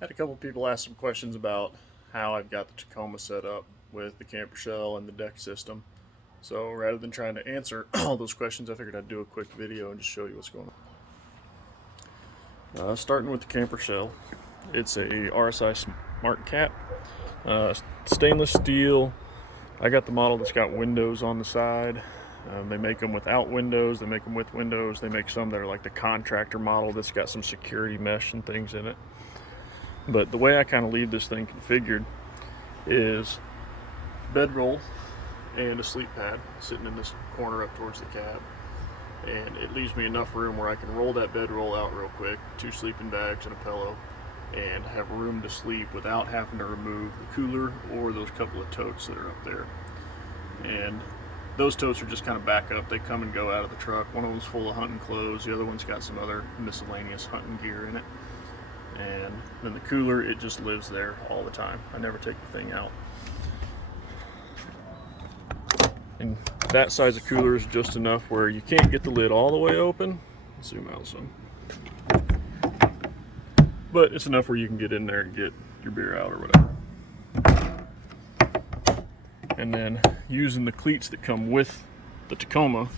Had a couple people ask some questions about how I've got the Tacoma set up with the camper shell and the deck system. So rather than trying to answer all those questions, I figured I'd do a quick video and just show you what's going on. Starting with the camper shell, it's a RSI smartcap, stainless steel. I got the model that's got windows on the side. They make them without windows, they make them with windows, they make some that are like the contractor model that's got some security mesh and things in it. But the way I kind of leave this thing configured is bedroll and a sleep pad sitting in this corner up towards the cab. And it leaves me enough room where I can roll that bedroll out real quick, 2 sleeping bags and a pillow, and have room to sleep without having to remove the cooler or those couple of totes that are up there. And those totes are just kind of backup. They come and go out of the truck. One of them's full of hunting clothes, the other one's got some other miscellaneous hunting gear in it. And then the cooler, it just lives there all the time. I never take the thing out. And that size of cooler is just enough where you can't get the lid all the way open. Zoom out some. But it's enough where you can get in there and get your beer out or whatever. And then using the cleats that come with the Tacoma,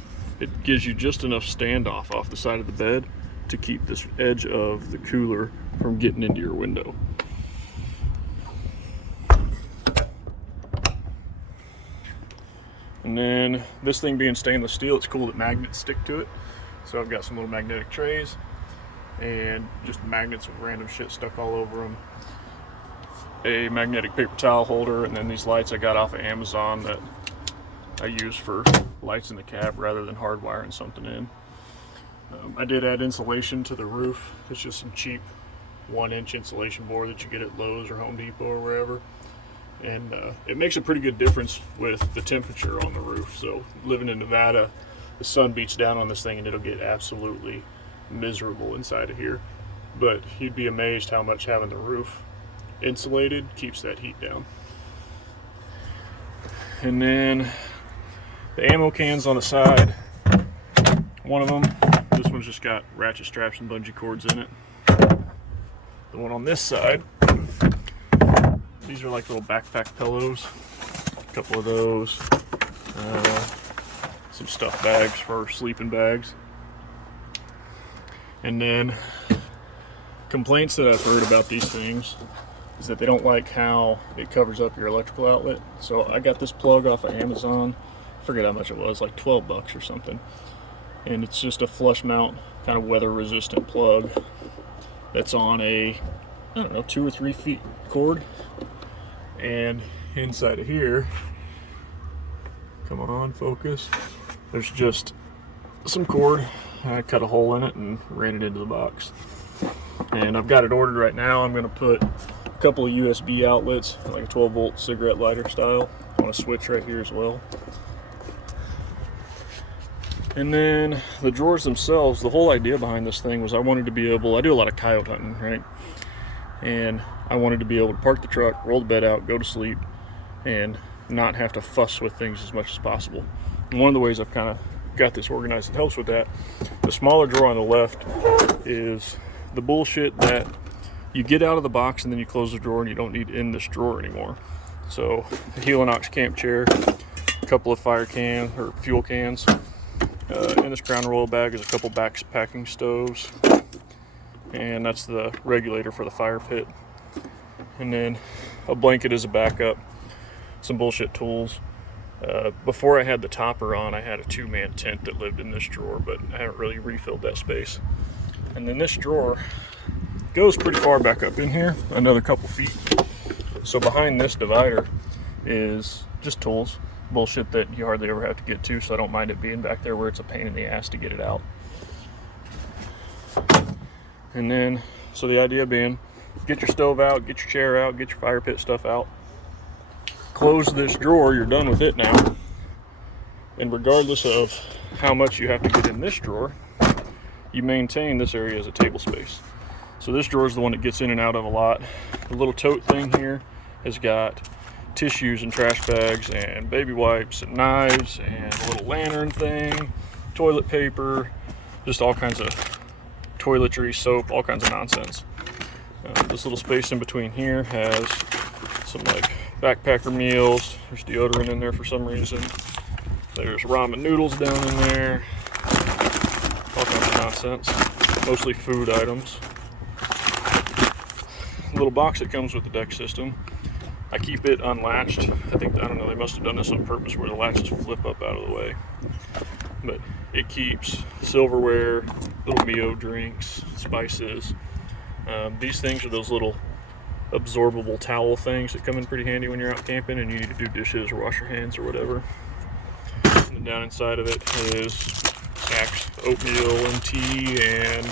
it gives you just enough standoff off the side of the bed to keep this edge of the cooler from getting into your window. And then this thing being stainless steel, it's cool that magnets stick to it. So I've got some little magnetic trays and just magnets with random shit stuck all over them. A magnetic paper towel holder, and then these lights I got off of Amazon that I use for lights in the cab rather than hardwiring something in. I did add insulation to the roof. It's just some cheap 1-inch insulation board that you get at Lowe's or Home Depot or wherever. And it makes a pretty good difference with the temperature on the roof. So living in Nevada, the sun beats down on this thing and it'll get absolutely miserable inside of here. But you'd be amazed how much having the roof insulated keeps that heat down. And then the ammo cans on the side, one of them, this one's just got ratchet straps and bungee cords in it. The one on this side, these are like little backpack pillows, a couple of those, some stuff bags for sleeping bags. And then complaints that I've heard about these things is that they don't like how it covers up your electrical outlet. So I got this plug off of Amazon. I forget how much it was, like 12 bucks or something. And it's just a flush mount, kind of weather resistant plug that's on a, I don't know, 2 or 3 feet cord. And inside of here, come on, focus, there's just some cord. I cut a hole in it and ran it into the box. And I've got it ordered right now. I'm going to put a couple of USB outlets, like a 12-volt cigarette lighter style, on a switch right here as well. And then the drawers themselves, the whole idea behind this thing was I wanted to be able, I do a lot of coyote hunting, right? And I wanted to be able to park the truck, roll the bed out, go to sleep, and not have to fuss with things as much as possible. And one of the ways I've kind of got this organized that helps with that, the smaller drawer on the left is the bullshit that you get out of the box and then you close the drawer and you don't need in this drawer anymore. So a Helinox camp chair, a couple of fire cans or fuel cans, in this crown roll bag is a couple backpacking stoves, and that's the regulator for the fire pit. And then a blanket as a backup, some bullshit tools. Before I had the topper on, I had a 2-man tent that lived in this drawer, but I haven't really refilled that space. And then this drawer goes pretty far back up in here, another couple feet. So behind this divider is just tools, bullshit that you hardly ever have to get to, so I don't mind it being back there where it's a pain in the ass to get it out. And then, so the idea being, get your stove out, get your chair out, get your fire pit stuff out, close this drawer, you're done with it now. And regardless of how much you have to get in this drawer, you maintain this area as a table space. So this drawer is the one that gets in and out of a lot. The little tote thing here has got tissues and trash bags and baby wipes and knives and a little lantern thing, toilet paper, just all kinds of toiletry, soap, all kinds of nonsense. This little space in between here has some like backpacker meals. There's deodorant in there for some reason. There's ramen noodles down in there. All kinds of nonsense. Mostly food items. Little box that comes with the deck system. I keep it unlatched. I don't know, they must have done this on purpose where the latches flip up out of the way. But it keeps silverware, little Mio drinks, spices. These things are those little absorbable towel things that come in pretty handy when you're out camping and you need to do dishes or wash your hands or whatever. And then down inside of it is snacks, oatmeal and tea, and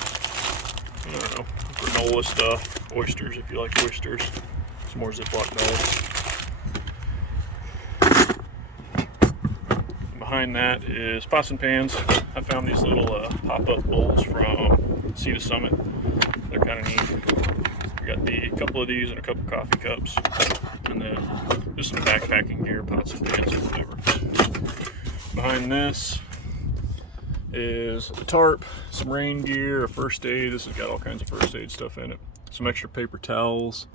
I don't know, granola stuff, oysters if you like oysters, some more Ziploc bags. Behind that is pots and pans. I found these little pop-up bowls from Sea to Summit. They're kind of neat. We got a couple of these and a couple coffee cups, and then just some backpacking gear, pots and pans or whatever. Behind this is a tarp, some rain gear, a first aid. This has got all kinds of first aid stuff in it. Some extra paper towels.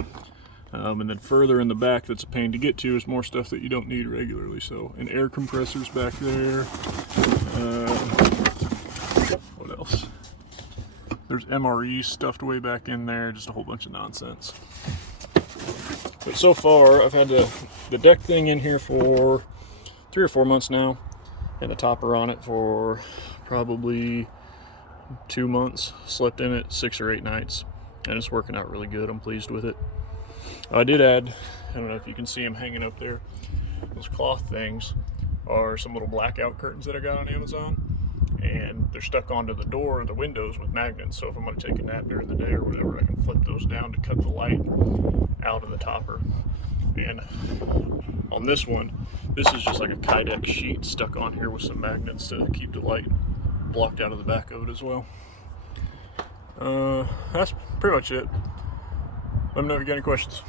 And then further in the back that's a pain to get to is more stuff that you don't need regularly. So an air compressor's back there. What else? There's MRE stuffed way back in there, just a whole bunch of nonsense. But so far, I've had the deck thing in here for 3 or 4 months now, and the topper on it for probably 2 months. Slept in it 6 or 8 nights, and it's working out really good. I'm pleased with it. I did add, I don't know if you can see them hanging up there, those cloth things are some little blackout curtains that I got on Amazon, and they're stuck onto the door or the windows with magnets. So if I'm going to take a nap during the day or whatever, I can flip those down to cut the light out of the topper. And on this one, this is just like a Kydex sheet stuck on here with some magnets to keep the light blocked out of the back of it as well. That's pretty much it. Let me know if you got any questions.